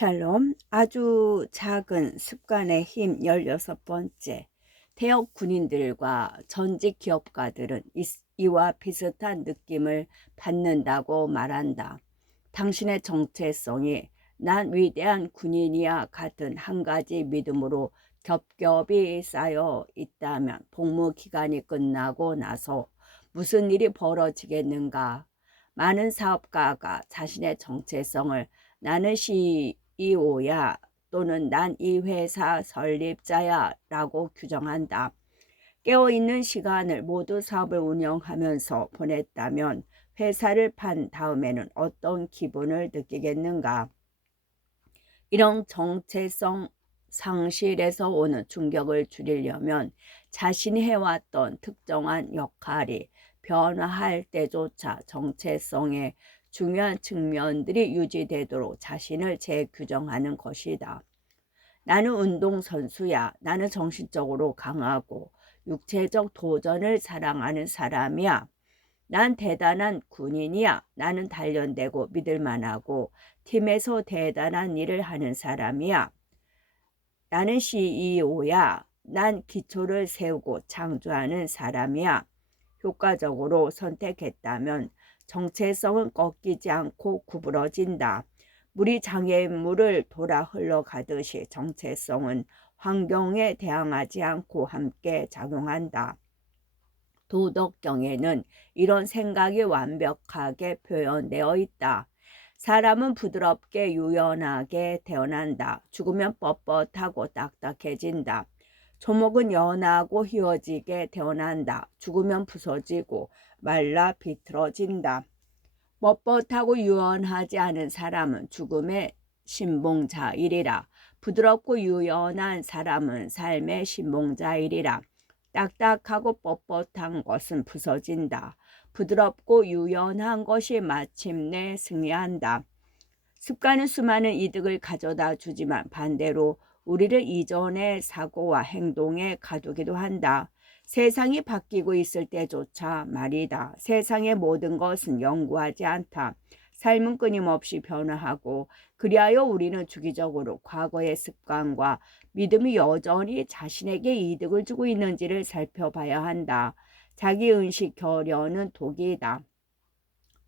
샬롬. 아주 작은 습관의 힘 16번째. 태역 군인들과 전직 기업가들은 이와 비슷한 느낌을 받는다고 말한다. 당신의 정체성이 난 위대한 군인이야 같은 한 가지 믿음으로 겹겹이 쌓여 있다면 복무 기간이 끝나고 나서 무슨 일이 벌어지겠는가? 많은 사업가가 자신의 정체성을 나는 CEO야 또는 난 이 회사 설립자야 라고 규정한다. 깨어있는 시간을 모두 사업을 운영하면서 보냈다면 회사를 판 다음에는 어떤 기분을 느끼겠는가? 이런 정체성 상실에서 오는 충격을 줄이려면 자신이 해왔던 특정한 역할이 변화할 때조차 정체성의 중요한 측면들이 유지되도록 자신을 재규정하는 것이다. 나는 운동선수야. 나는 정신적으로 강하고 육체적 도전을 사랑하는 사람이야. 난 대단한 군인이야. 나는 단련되고 믿을만하고 팀에서 대단한 일을 하는 사람이야. 나는 CEO야. 난 기초를 세우고 창조하는 사람이야. 효과적으로 선택했다면 정체성은 꺾이지 않고 구부러진다. 물이 장애물을 돌아 흘러가듯이 정체성은 환경에 대항하지 않고 함께 작용한다. 도덕경에는 이런 생각이 완벽하게 표현되어 있다. 사람은 부드럽게 유연하게 태어난다. 죽으면 뻣뻣하고 딱딱해진다. 조목은 연하고 휘어지게 태어난다. 죽으면 부서지고 말라 비틀어진다. 뻣뻣하고 유연하지 않은 사람은 죽음의 신봉자이리라. 부드럽고 유연한 사람은 삶의 신봉자이리라. 딱딱하고 뻣뻣한 것은 부서진다. 부드럽고 유연한 것이 마침내 승리한다. 습관은 수많은 이득을 가져다 주지만 반대로 우리를 이전의 사고와 행동에 가두기도 한다. 세상이 바뀌고 있을 때조차 말이다. 세상의 모든 것은 영구하지 않다. 삶은 끊임없이 변화하고 그리하여 우리는 주기적으로 과거의 습관과 믿음이 여전히 자신에게 이득을 주고 있는지를 살펴봐야 한다. 자기의식 결여는 독이다.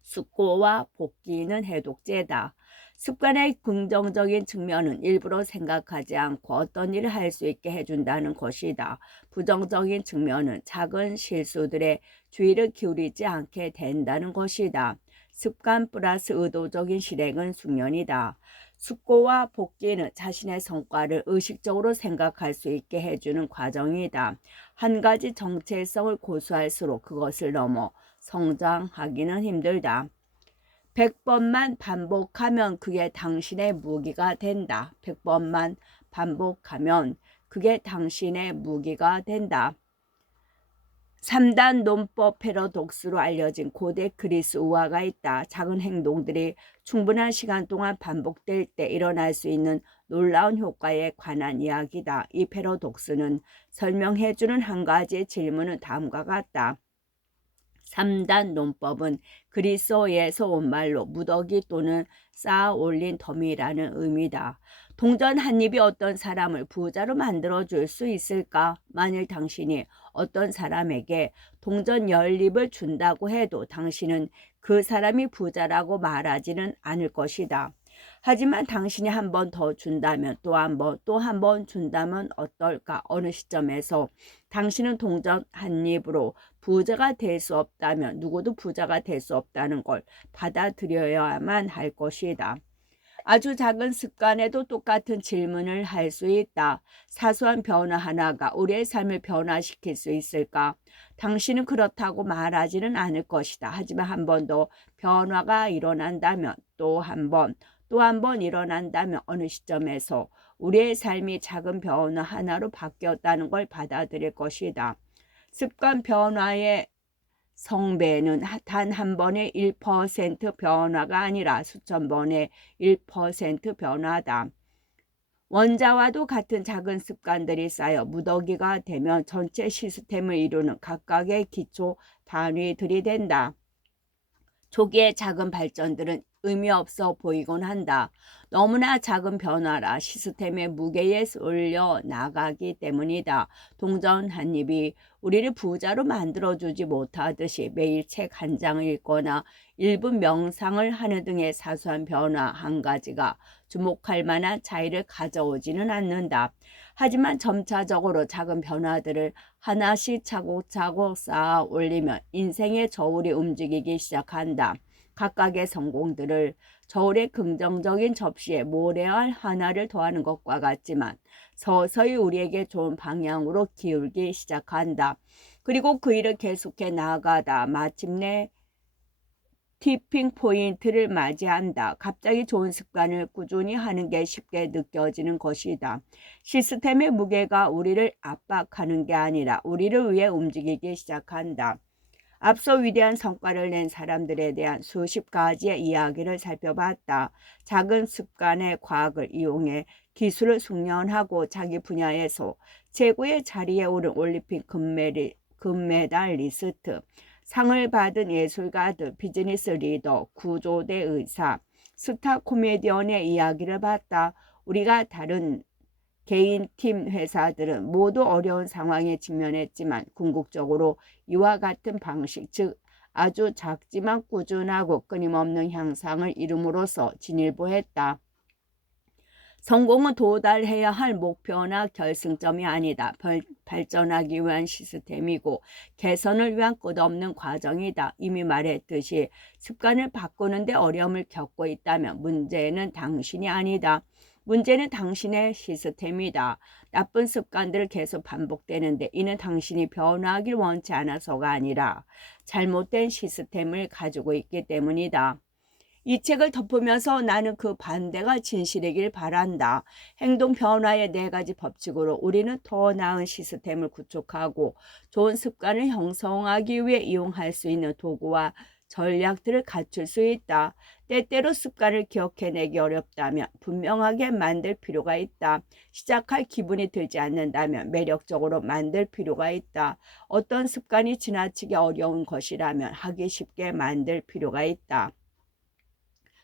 숙고와 복귀는 해독제다. 습관의 긍정적인 측면은 일부러 생각하지 않고 어떤 일을 할 수 있게 해준다는 것이다. 부정적인 측면은 작은 실수들에 주의를 기울이지 않게 된다는 것이다. 습관 플러스 의도적인 실행은 숙련이다. 숙고와 복귀는 자신의 성과를 의식적으로 생각할 수 있게 해주는 과정이다. 한 가지 정체성을 고수할수록 그것을 넘어 성장하기는 힘들다. 100번만 반복하면 그게 당신의 무기가 된다. 100번만 반복하면 그게 당신의 무기가 된다. 3단 논법 패러독스로 알려진 고대 그리스 우화가 있다. 작은 행동들이 충분한 시간 동안 반복될 때 일어날 수 있는 놀라운 효과에 관한 이야기다. 이 패러독스는 설명해주는 한 가지의 질문은 다음과 같다. 3단 논법은 그리스어에서 온 말로 무더기 또는 쌓아 올린 더미라는 의미다. 동전 한 입이 어떤 사람을 부자로 만들어줄 수 있을까? 만일 당신이 어떤 사람에게 동전 10입을 준다고 해도 당신은 그 사람이 부자라고 말하지는 않을 것이다. 하지만 당신이 한 번 더 준다면 또 한 번 또 한 번 준다면 어떨까? 어느 시점에서 당신은 동전 한 입으로 부자가 될 수 없다면 누구도 부자가 될 수 없다는 걸 받아들여야만 할 것이다. 아주 작은 습관에도 똑같은 질문을 할 수 있다. 사소한 변화 하나가 우리의 삶을 변화시킬 수 있을까? 당신은 그렇다고 말하지는 않을 것이다. 하지만 한 번 더 변화가 일어난다면 또 한 번, 또 한 번 일어난다면 어느 시점에서 우리의 삶이 작은 변화 하나로 바뀌었다는 걸 받아들일 것이다. 습관 변화의 성배는 단 한 번의 1% 변화가 아니라 수천 번의 1% 변화다. 원자와도 같은 작은 습관들이 쌓여 무더기가 되면 전체 시스템을 이루는 각각의 기초 단위들이 된다. 초기의 작은 발전들은 의미 없어 보이곤 한다. 너무나 작은 변화라 시스템의 무게에 쏠려 나가기 때문이다. 동전 한 입이 우리를 부자로 만들어주지 못하듯이 매일 책 한 장을 읽거나 1분 명상을 하는 등의 사소한 변화 한 가지가 주목할 만한 차이를 가져오지는 않는다. 하지만 점차적으로 작은 변화들을 하나씩 차곡차곡 쌓아 올리면 인생의 저울이 움직이기 시작한다. 각각의 성공들을 저울의 긍정적인 접시에 모래알 하나를 더하는 것과 같지만 서서히 우리에게 좋은 방향으로 기울기 시작한다. 그리고 그 일을 계속해 나아가다 마침내 티핑 포인트를 맞이한다. 갑자기 좋은 습관을 꾸준히 하는 게 쉽게 느껴지는 것이다. 시스템의 무게가 우리를 압박하는 게 아니라 우리를 위해 움직이기 시작한다. 앞서 위대한 성과를 낸 사람들에 대한 수십 가지의 이야기를 살펴봤다. 작은 습관의 과학을 이용해 기술을 숙련하고 자기 분야에서 최고의 자리에 오른 올림픽 금메달리스트, 상을 받은 예술가들, 비즈니스 리더, 구조대 의사, 스타 코미디언의 이야기를 봤다. 우리가 다른 개인, 팀, 회사들은 모두 어려운 상황에 직면했지만 궁극적으로 이와 같은 방식, 즉 아주 작지만 꾸준하고 끊임없는 향상을 이룸으로써 진일보했다. 성공은 도달해야 할 목표나 결승점이 아니다. 발전하기 위한 시스템이고 개선을 위한 끝없는 과정이다. 이미 말했듯이 습관을 바꾸는데 어려움을 겪고 있다면 문제는 당신이 아니다. 문제는 당신의 시스템이다. 나쁜 습관들을 계속 반복되는데 이는 당신이 변화하길 원치 않아서가 아니라 잘못된 시스템을 가지고 있기 때문이다. 이 책을 덮으면서 나는 그 반대가 진실이길 바란다. 행동 변화의 4가지 법칙으로 우리는 더 나은 시스템을 구축하고 좋은 습관을 형성하기 위해 이용할 수 있는 도구와 전략들을 갖출 수 있다. 때때로 습관을 기억해내기 어렵다면 분명하게 만들 필요가 있다. 시작할 기분이 들지 않는다면 매력적으로 만들 필요가 있다. 어떤 습관이 지나치게 어려운 것이라면 하기 쉽게 만들 필요가 있다.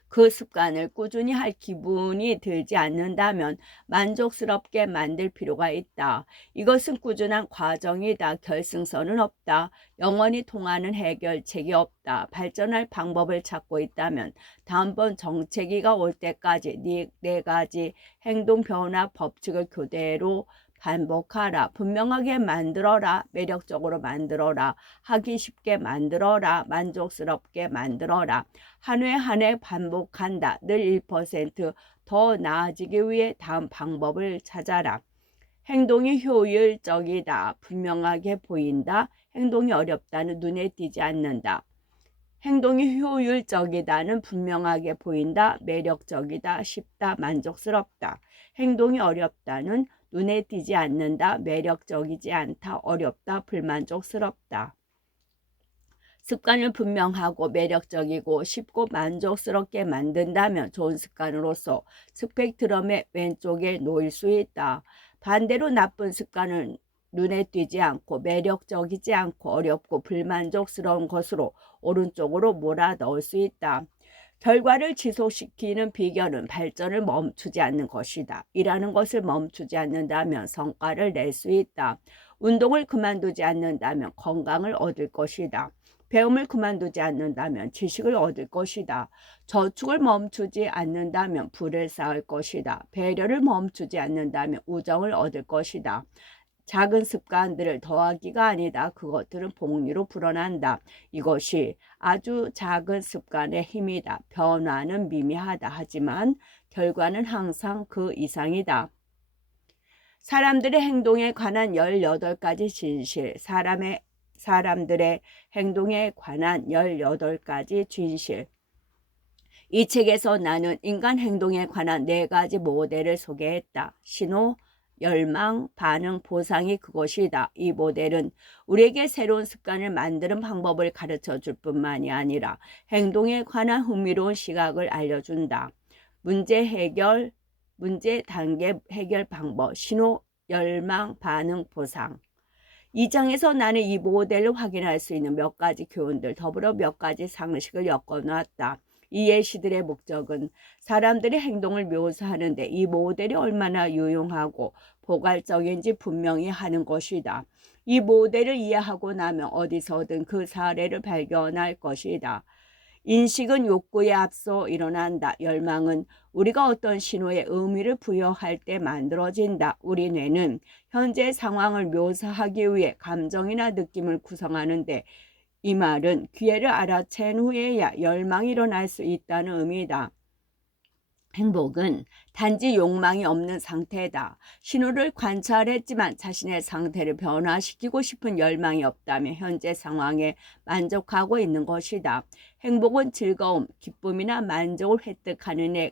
그 습관을 꾸준히 할 기분이 들지 않는다면 만족스럽게 만들 필요가 있다. 이것은 꾸준한 과정이다. 결승선은 없다. 영원히 통하는 해결책이 없다. 발전할 방법을 찾고 있다면 다음번 정체기가 올 때까지 네 가지 행동 변화 법칙을 교대로 반복하라. 분명하게 만들어라. 매력적으로 만들어라. 하기 쉽게 만들어라. 만족스럽게 만들어라. 한 회 한 회 반복한다. 늘 1%더 나아지기 위해 다음 방법을 찾아라. 행동이 효율적이다. 분명하게 보인다. 행동이 어렵다는 눈에 띄지 않는다. 행동이 효율적이다는 분명하게 보인다. 매력적이다. 쉽다. 만족스럽다. 행동이 어렵다는 눈에 띄지 않는다. 매력적이지 않다. 어렵다. 불만족스럽다. 습관을 분명하고 매력적이고 쉽고 만족스럽게 만든다면 좋은 습관으로서 스펙트럼의 왼쪽에 놓일 수 있다. 반대로 나쁜 습관은 눈에 띄지 않고 매력적이지 않고 어렵고 불만족스러운 것으로 오른쪽으로 몰아넣을 수 있다. 결과를 지속시키는 비결은 발전을 멈추지 않는 것이다. 일하는 것을 멈추지 않는다면 성과를 낼 수 있다. 운동을 그만두지 않는다면 건강을 얻을 것이다. 배움을 그만두지 않는다면 지식을 얻을 것이다. 저축을 멈추지 않는다면 부를 쌓을 것이다. 배려를 멈추지 않는다면 우정을 얻을 것이다. 작은 습관들을 더하기가 아니다. 그것들은 복리로 불어난다. 이것이 아주 작은 습관의 힘이다. 변화는 미미하다. 하지만 결과는 항상 그 이상이다. 사람들의 행동에 관한 18가지 진실. 사람들의 행동에 관한 18가지 진실. 이 책에서 나는 인간 행동에 관한 4가지 모델을 소개했다. 신호, 열망, 반응, 보상이 그것이다. 이 모델은 우리에게 새로운 습관을 만드는 방법을 가르쳐 줄 뿐만이 아니라 행동에 관한 흥미로운 시각을 알려준다. 문제 단계 해결 방법, 신호, 열망, 반응, 보상. 이 장에서 나는 이 모델을 확인할 수 있는 몇 가지 교훈들 더불어 몇 가지 상식을 엮어놨다. 이 예시들의 목적은 사람들의 행동을 묘사하는데 이 모델이 얼마나 유용하고 포괄적인지 분명히 하는 것이다. 이 모델을 이해하고 나면 어디서든 그 사례를 발견할 것이다. 인식은 욕구에 앞서 일어난다. 열망은 우리가 어떤 신호에 의미를 부여할 때 만들어진다. 우리 뇌는 현재 상황을 묘사하기 위해 감정이나 느낌을 구성하는데 이 말은 기회를 알아챈 후에야 열망이 일어날 수 있다는 의미다. 행복은 단지 욕망이 없는 상태다. 신호를 관찰했지만 자신의 상태를 변화시키고 싶은 열망이 없다면 현재 상황에 만족하고 있는 것이다. 행복은 즐거움, 기쁨이나 만족을 획득하는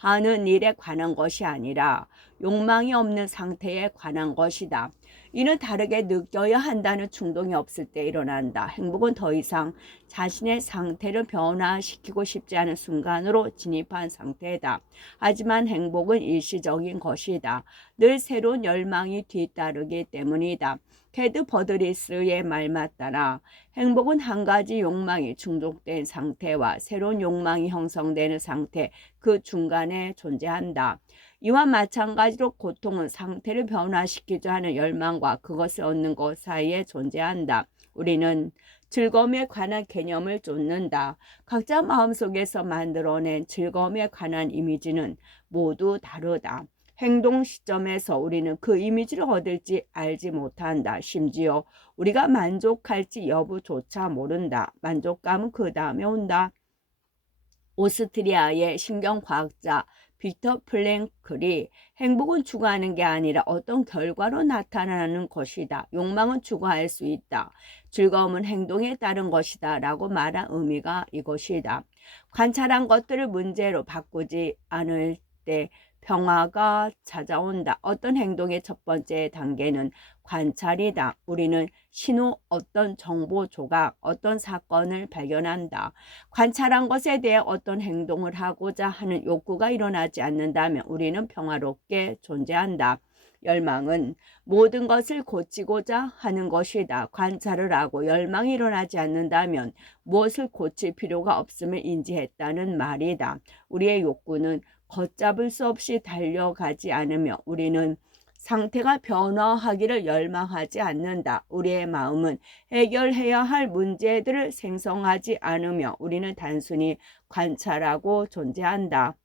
하는 일에 관한 것이 아니라 욕망이 없는 상태에 관한 것이다. 이는 다르게 느껴야 한다는 충동이 없을 때 일어난다. 행복은 더 이상 자신의 상태를 변화시키고 싶지 않은 순간으로 진입한 상태다. 하지만 행복은 일시적인 것이다. 늘 새로운 열망이 뒤따르기 때문이다. 테드 버드리스의 말만 따라 행복은 한 가지 욕망이 충족된 상태와 새로운 욕망이 형성되는 상태, 그 중간에 존재한다. 이와 마찬가지로 고통은 상태를 변화시키자 하는 열망과 그것을 얻는 것 사이에 존재한다. 우리는 즐거움에 관한 개념을 쫓는다. 각자 마음속에서 만들어낸 즐거움에 관한 이미지는 모두 다르다. 행동 시점에서 우리는 그 이미지를 얻을지 알지 못한다. 심지어 우리가 만족할지 여부조차 모른다. 만족감은 그 다음에 온다. 오스트리아의 신경과학자 빅터 플랭클이 행복은 추구하는 게 아니라 어떤 결과로 나타나는 것이다. 욕망은 추구할 수 있다. 즐거움은 행동에 따른 것이다. 라고 말한 의미가 이것이다. 관찰한 것들을 문제로 바꾸지 않을 때 평화가 찾아온다. 어떤 행동의 첫 번째 단계는 관찰이다. 우리는 신호, 어떤 정보 조각, 어떤 사건을 발견한다. 관찰한 것에 대해 어떤 행동을 하고자 하는 욕구가 일어나지 않는다면 우리는 평화롭게 존재한다. 열망은 모든 것을 고치고자 하는 것이다. 관찰을 하고 열망이 일어나지 않는다면 무엇을 고칠 필요가 없음을 인지했다는 말이다. 우리의 욕구는 걷잡을 수 없이 달려가지 않으며 우리는 상태가 변화하기를 열망하지 않는다. 우리의 마음은 해결해야 할 문제들을 생성하지 않으며 우리는 단순히 관찰하고 존재한다.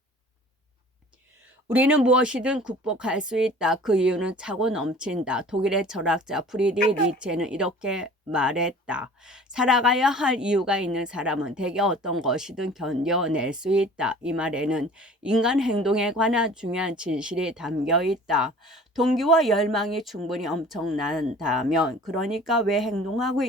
우리는 무엇이든 극복할 수 있다. 그 이유는 차고 넘친다. 독일의 철학자 프리디 리체는 이렇게 말했다. 살아가야 할 이유가 있는 사람은 대개 어떤 것이든 견뎌낼 수 있다. 이 말에는 인간 행동에 관한 중요한 진실이 담겨 있다. 동기와 열망이 충분히 엄청난다면, 그러니까 왜 행동하고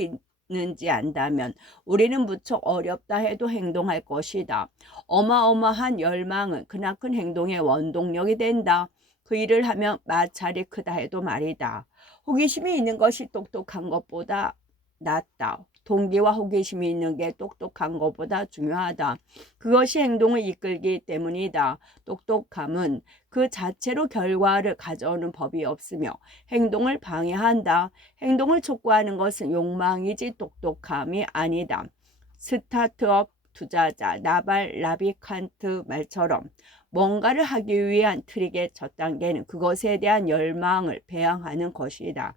있는지 안다면 우리는 무척 어렵다 해도 행동할 것이다. 어마어마한 열망은 크나큰 행동의 원동력이 된다. 그 일을 하면 마찰이 크다 해도 말이다. 호기심이 있는 것이 똑똑한 것보다 낫다. 동기와 호기심이 있는 게 똑똑한 것보다 중요하다. 그것이 행동을 이끌기 때문이다. 똑똑함은 그 자체로 결과를 가져오는 법이 없으며 행동을 방해한다. 행동을 촉구하는 것은 욕망이지 똑똑함이 아니다. 스타트업 투자자 나발 라비칸트 말처럼 뭔가를 하기 위한 트릭의 첫 단계는 그것에 대한 열망을 배양하는 것이다.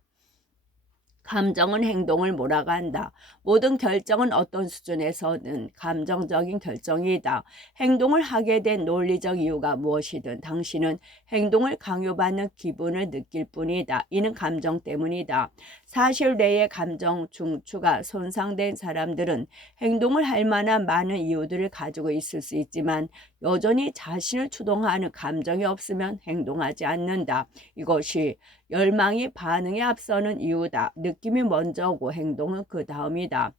감정은 행동을 몰아간다. 모든 결정은 어떤 수준에서는 감정적인 결정이다. 행동을 하게 된 논리적 이유가 무엇이든 당신은 행동을 강요받는 기분을 느낄 뿐이다. 이는 감정 때문이다. 사실 뇌의 감정 중추가 손상된 사람들은 행동을 할 만한 많은 이유들을 가지고 있을 수 있지만 여전히 자신을 추동하는 감정이 없으면 행동하지 않는다. 이것이 열망이 반응에 앞서는 이유다. 느낌이 먼저고 행동은 그 다음이다.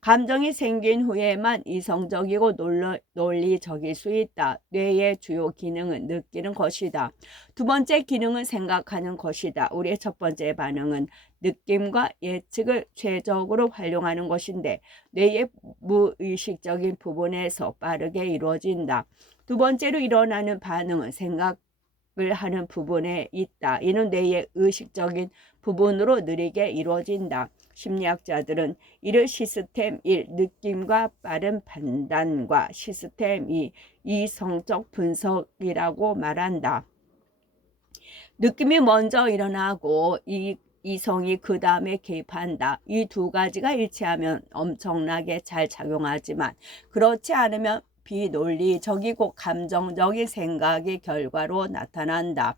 감정이 생긴 후에만 이성적이고 논리적일 수 있다. 뇌의 주요 기능은 느끼는 것이다. 두 번째 기능은 생각하는 것이다. 우리의 첫 번째 반응은 느낌과 예측을 최적으로 활용하는 것인데 뇌의 무의식적인 부분에서 빠르게 이루어진다. 두 번째로 일어나는 반응은 생각을 하는 부분에 있다. 이는 뇌의 의식적인 부분으로 느리게 이루어진다. 심리학자들은 이를 시스템 1, 느낌과 빠른 판단과 시스템 2, 이성적 분석이라고 말한다. 느낌이 먼저 일어나고 이성이 그 다음에 개입한다. 이 두 가지가 일치하면 엄청나게 잘 작용하지만 그렇지 않으면 비논리적이고 감정적인 생각의 결과로 나타난다.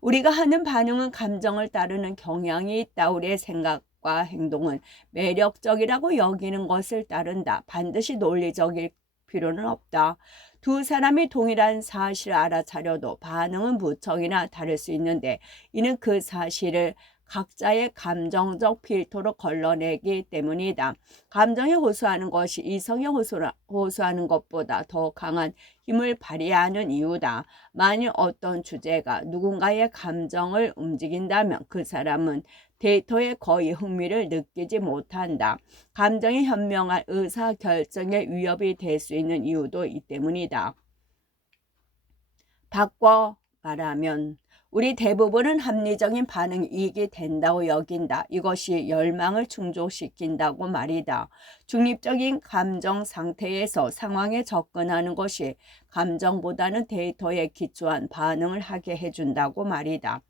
우리가 하는 반응은 감정을 따르는 경향이 있다. 우리의 생각과 행동은 매력적이라고 여기는 것을 따른다. 반드시 논리적일 필요는 없다. 두 사람이 동일한 사실을 알아차려도 반응은 무척이나 다를 수 있는데 이는 그 사실을 각자의 감정적 필터로 걸러내기 때문이다. 감정에 호소하는 것이 이성에 호소하는 것보다 더 강한 힘을 발휘하는 이유다. 만일 어떤 주제가 누군가의 감정을 움직인다면 그 사람은 데이터에 거의 흥미를 느끼지 못한다. 감정이 현명한 의사결정에 위협이 될 수 있는 이유도 이 때문이다. 바꿔 말하면 우리 대부분은 합리적인 반응이 이익이 된다고 여긴다. 이것이 열망을 충족시킨다고 말이다. 중립적인 감정 상태에서 상황에 접근하는 것이 감정보다는 데이터에 기초한 반응을 하게 해준다고 말이다.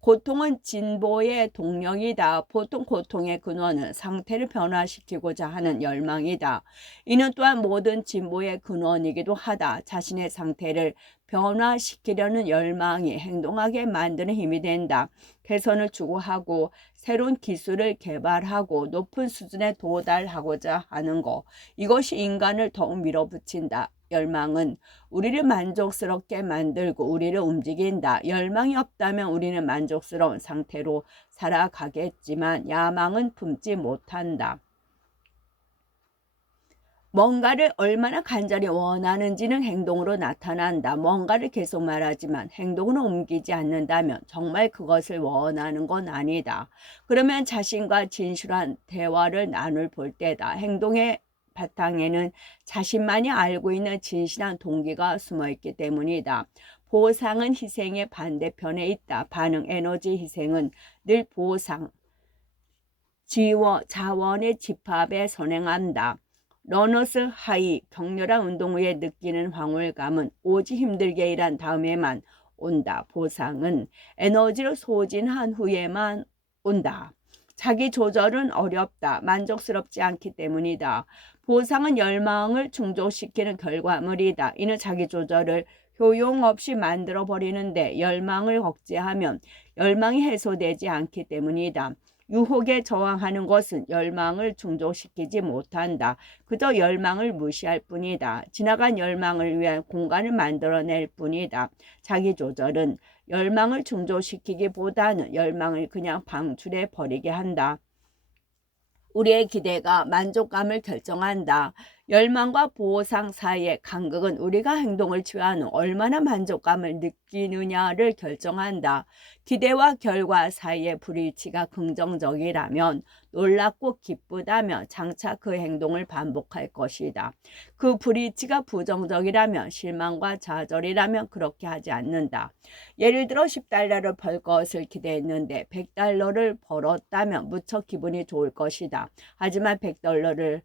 고통은 진보의 동력이다. 보통 고통의 근원은 상태를 변화시키고자 하는 열망이다. 이는 또한 모든 진보의 근원이기도 하다. 자신의 상태를 변화시키려는 열망이 행동하게 만드는 힘이 된다. 개선을 추구하고 새로운 기술을 개발하고 높은 수준에 도달하고자 하는 것. 이것이 인간을 더욱 밀어붙인다. 열망은 우리를 만족스럽게 만들고 우리를 움직인다. 열망이 없다면 우리는 만족스러운 상태로 살아가겠지만 야망은 품지 못한다. 뭔가를 얼마나 간절히 원하는지는 행동으로 나타난다. 뭔가를 계속 말하지만 행동으로 옮기지 않는다면 정말 그것을 원하는 건 아니다. 그러면 자신과 진실한 대화를 나눌 볼 때다. 행동의 바탕에는 자신만이 알고 있는 진실한 동기가 숨어있기 때문이다. 보상은 희생의 반대편에 있다. 반응 에너지 희생은 늘 보상, 자원의 집합에 선행한다. 러너스 하이, 격렬한 운동 후에 느끼는 황홀감은 오지 힘들게 일한 다음에만 온다. 보상은 에너지를 소진한 후에만 온다. 자기 조절은 어렵다. 만족스럽지 않기 때문이다. 보상은 열망을 충족시키는 결과물이다. 이는 자기 조절을 효용없이 만들어버리는데 열망을 억제하면 열망이 해소되지 않기 때문이다. 유혹에 저항하는 것은 열망을 충족시키지 못한다. 그저 열망을 무시할 뿐이다. 지나간 열망을 위한 공간을 만들어낼 뿐이다. 자기 조절은 열망을 충족시키기보다는 열망을 그냥 방출해 버리게 한다. 우리의 기대가 만족감을 결정한다. 열망과 보상 사이의 간극은 우리가 행동을 취한 후 얼마나 만족감을 느끼느냐를 결정한다. 기대와 결과 사이의 불일치가 긍정적이라면, 놀랍고 기쁘다면 장차 그 행동을 반복할 것이다. 그 불일치가 부정적이라면, 실망과 좌절이라면 그렇게 하지 않는다. 예를 들어 $10를 벌 것을 기대했는데 $100를 벌었다면 무척 기분이 좋을 것이다. 하지만 $100를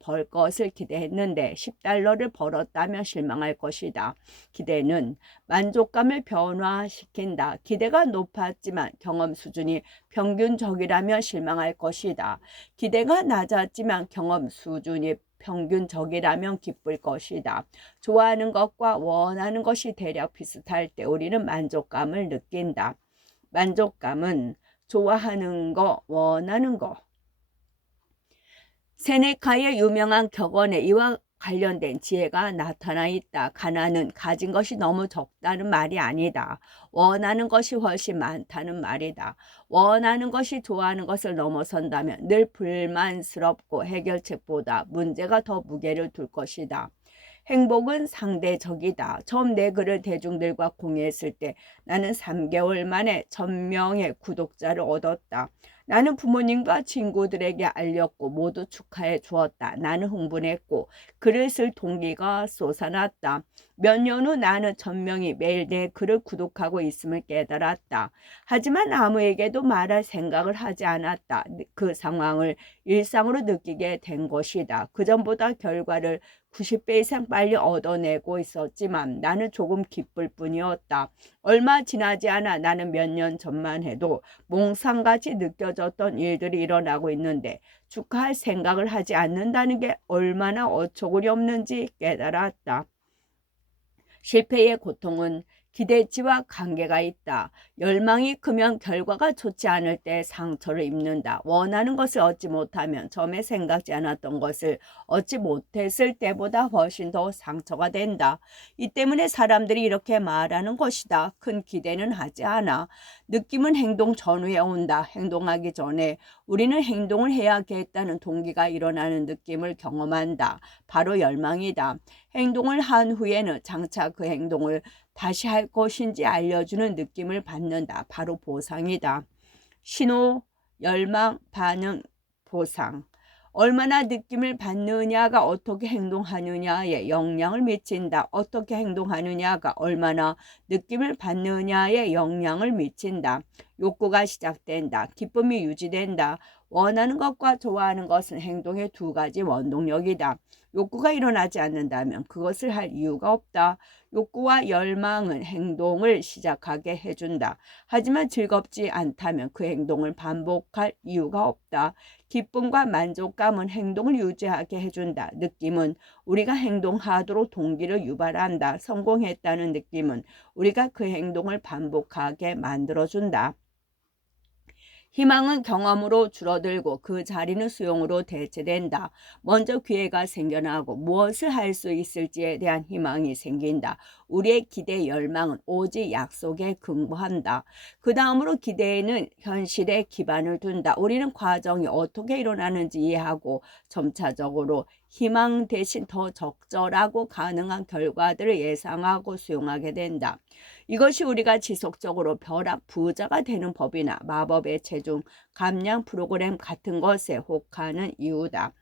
벌 것을 기대했는데 $10를 벌었다면 실망할 것이다. 기대는 만족감을 변화시킨다. 기대가 높았지만 경험 수준이 평균적이라면 실망할 것이다. 기대가 낮았지만 경험 수준이 평균적이라면 기쁠 것이다. 좋아하는 것과 원하는 것이 대략 비슷할 때 우리는 만족감을 느낀다. 만족감은 좋아하는 거, 원하는 거. 세네카의 유명한 격언에 이와 관련된 지혜가 나타나 있다. 가난은 가진 것이 너무 적다는 말이 아니다. 원하는 것이 훨씬 많다는 말이다. 원하는 것이 좋아하는 것을 넘어선다면 늘 불만스럽고 해결책보다 문제가 더 무게를 둘 것이다. 행복은 상대적이다. 처음 내 글을 대중들과 공유했을 때 나는 3개월 만에 1000명의 구독자를 얻었다. 나는 부모님과 친구들에게 알렸고 모두 축하해 주었다. 나는 흥분했고 글을 쓸 동기가 솟아났다. 몇 년 후 나는 천명이 매일 내 글을 구독하고 있음을 깨달았다. 하지만 아무에게도 말할 생각을 하지 않았다. 그 상황을 일상으로 느끼게 된 것이다. 그전보다 결과를 90배 이상 빨리 얻어내고 있었지만 나는 조금 기쁠 뿐이었다. 얼마 지나지 않아 나는 몇 년 전만 해도 몽상같이 느껴졌던 일들이 일어나고 있는데 축하할 생각을 하지 않는다는 게 얼마나 어처구니 없는지 깨달았다. 실패의 고통은 기대치와 관계가 있다. 열망이 크면 결과가 좋지 않을 때 상처를 입는다. 원하는 것을 얻지 못하면 처음에 생각지 않았던 것을 얻지 못했을 때보다 훨씬 더 상처가 된다. 이 때문에 사람들이 이렇게 말하는 것이다. 큰 기대는 하지 않아. 느낌은 행동 전후에 온다. 행동하기 전에 우리는 행동을 해야겠다는 동기가 일어나는 느낌을 경험한다. 바로 열망이다. 행동을 한 후에는 장차 그 행동을 다시 할 것인지 알려주는 느낌을 받는다. 바로 보상이다. 신호, 열망, 반응, 보상. 얼마나 느낌을 받느냐가 어떻게 행동하느냐에 영향을 미친다. 어떻게 행동하느냐가 얼마나 느낌을 받느냐에 영향을 미친다. 욕구가 시작된다. 기쁨이 유지된다. 원하는 것과 좋아하는 것은 행동의 두 가지 원동력이다. 욕구가 일어나지 않는다면 그것을 할 이유가 없다. 욕구와 열망은 행동을 시작하게 해준다. 하지만 즐겁지 않다면 그 행동을 반복할 이유가 없다. 기쁨과 만족감은 행동을 유지하게 해준다. 느낌은 우리가 행동하도록 동기를 유발한다. 성공했다는 느낌은 우리가 그 행동을 반복하게 만들어준다. 희망은 경험으로 줄어들고 그 자리는 수용으로 대체된다. 먼저 기회가 생겨나고 무엇을 할 수 있을지에 대한 희망이 생긴다. 우리의 기대 열망은 오직 약속에 근거한다. 그 다음으로 기대에는 현실에 기반을 둔다. 우리는 과정이 어떻게 일어나는지 이해하고 점차적으로 희망 대신 더 적절하고 가능한 결과들을 예상하고 수용하게 된다. 이것이 우리가 지속적으로 벼락 부자가 되는 법이나 마법의 체중 감량 프로그램 같은 것에 혹하는 이유다.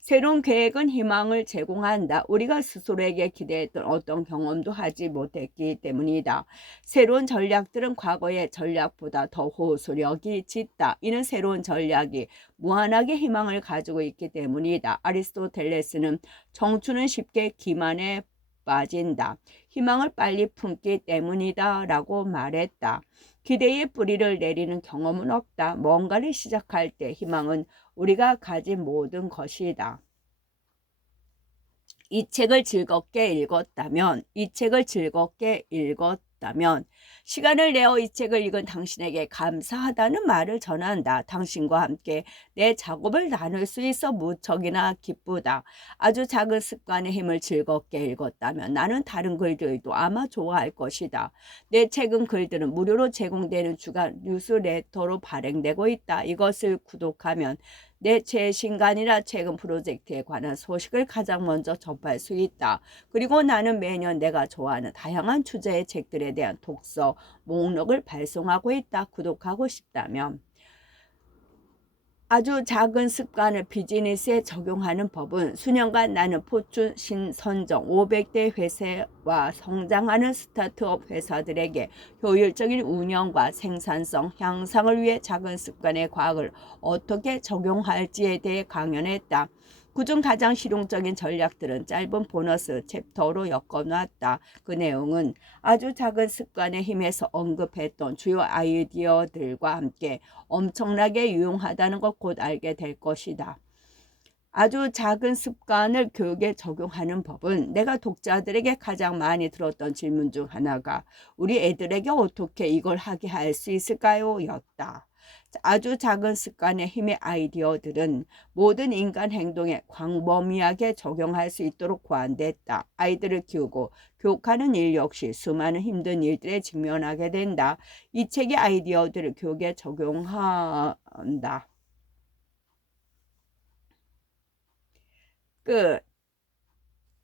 새로운 계획은 희망을 제공한다. 우리가 스스로에게 기대했던 어떤 경험도 하지 못했기 때문이다. 새로운 전략들은 과거의 전략보다 더 호소력이 짙다. 이는 새로운 전략이 무한하게 희망을 가지고 있기 때문이다. 아리스토텔레스는 청춘은 쉽게 기만에 빠진다. 희망을 빨리 품기 때문이다 라고 말했다. 기대의 뿌리를 내리는 경험은 없다. 뭔가를 시작할 때 희망은 우리가 가진 모든 것이다. 이 책을 즐겁게 읽었다면 시간을 내어 이 책을 읽은 당신에게 감사하다는 말을 전한다. 당신과 함께 내 작업을 나눌 수 있어 무척이나 기쁘다. 아주 작은 습관의 힘을 즐겁게 읽었다면 나는 다른 글들도 아마 좋아할 것이다. 내 최근 글들은 무료로 제공되는 주간 뉴스레터로 발행되고 있다. 이것을 구독하면 내 최신간이나 최근 프로젝트에 관한 소식을 가장 먼저 접할 수 있다. 그리고 나는 매년 내가 좋아하는 다양한 주제의 책들에 대한 독서 목록을 발송하고 있다. 구독하고 싶다면. 아주 작은 습관을 비즈니스에 적용하는 법은 수년간 나는 포춘 신선정 500대 회사와 성장하는 스타트업 회사들에게 효율적인 운영과 생산성 향상을 위해 작은 습관의 과학을 어떻게 적용할지에 대해 강연했다. 그중 가장 실용적인 전략들은 짧은 보너스 챕터로 엮어놨다. 그 내용은 아주 작은 습관의 힘에서 언급했던 주요 아이디어들과 함께 엄청나게 유용하다는 걸 곧 알게 될 것이다. 아주 작은 습관을 교육에 적용하는 법은 내가 독자들에게 가장 많이 들었던 질문 중 하나가 우리 애들에게 어떻게 이걸 하게 할 수 있을까요? 였다. 아주 작은 습관의 힘의 아이디어들은 모든 인간 행동에 광범위하게 적용할 수 있도록 고안됐다. 아이들을 키우고 교육하는 일 역시 수많은 힘든 일들에 직면하게 된다. 이 책의 아이디어들을 교육에 적용한다. 끝.